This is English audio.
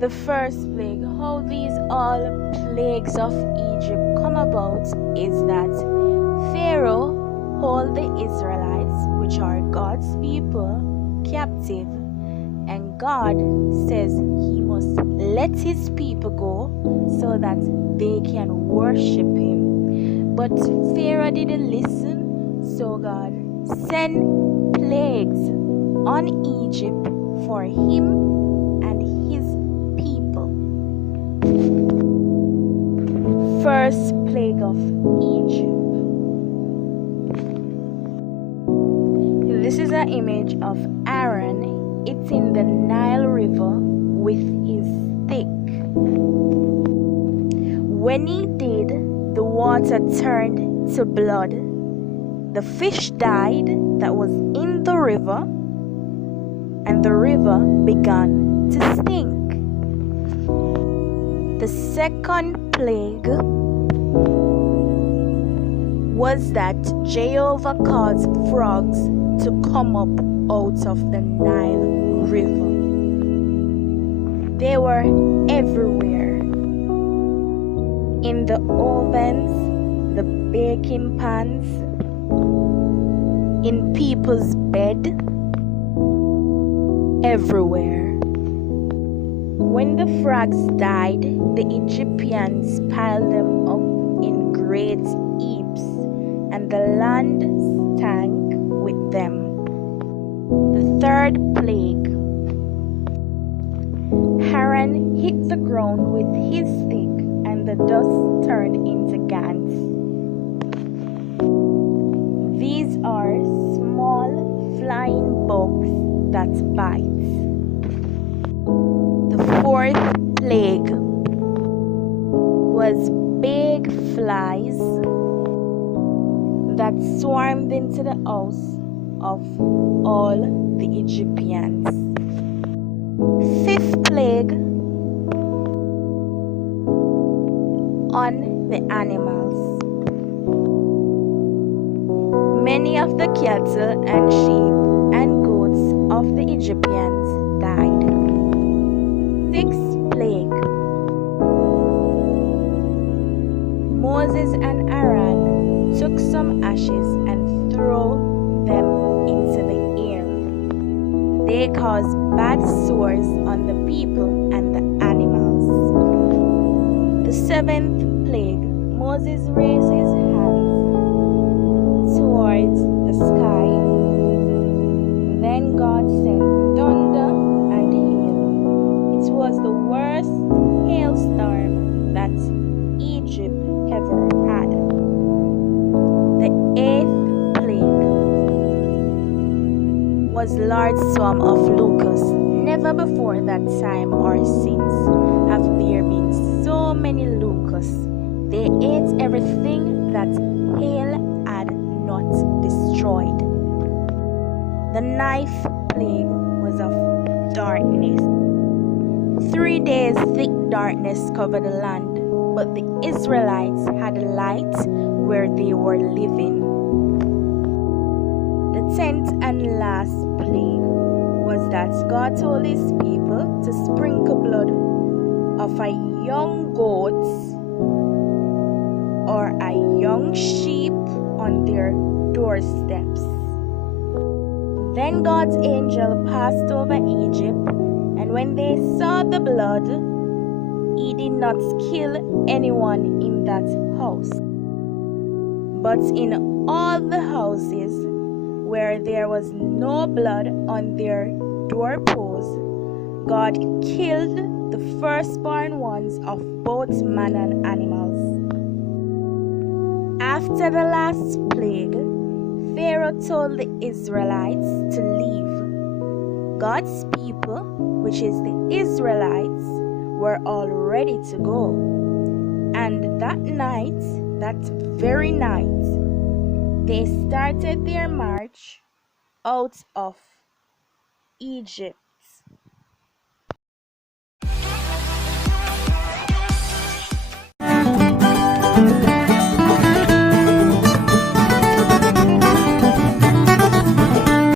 The first plague, how these all plagues of Egypt come about, is that Pharaoh hold the Israelites, which are God's people, captive, and God says he must let his people go so that they can worship him. But Pharaoh didn't listen, so God sent plagues on Egypt for him and his people. First plague of Egypt. This is an image of Aaron. It's in the Nile River with his stick. When he did, the water turned to blood. The fish died that was in the river, and the river began to stink. The second plague was that Jehovah caused frogs to come up out of the Nile River. They were everywhere. In the ovens, the baking pans, in people's bed, everywhere. When the frogs died, the Egyptians piled them up in great heaps, and the land stank with them. The third plague. Aaron hit the ground with his stick, and the dust turned into ants. These are small flying bugs that bite. The fourth plague was big flies that swarmed into the house of all the Egyptians. Fifth plague on the animals. Many of the cattle and sheep and goats of the Egyptians died. Sixth plague. Moses and Aaron took some ashes and threw them into the air. They caused bad sores on the people and the animals. The seventh plague. Moses raised his hands towards the sky. Then God sent thunder and hail. It was the worst hailstorm that Egypt ever had. The eighth plague was large swarm of locusts. Never before that time or since have there been so many locusts. They ate everything that hail had not destroyed. The ninth plague was of darkness. 3 days thick darkness covered the land, but the Israelites had light where they were living. The 10th and last plague was that God told his people to sprinkle blood of a young goat or a young sheep on their doorsteps. Then God's angel passed over Egypt, and when they saw the blood, he did not kill anyone in that house. But in all the houses where there was no blood on their doorposts, God killed the firstborn ones of both man and animals. After the last plague, Pharaoh told the Israelites to leave. God's people, which is the Israelites, were all ready to go. And that very night, they started their march out of Egypt.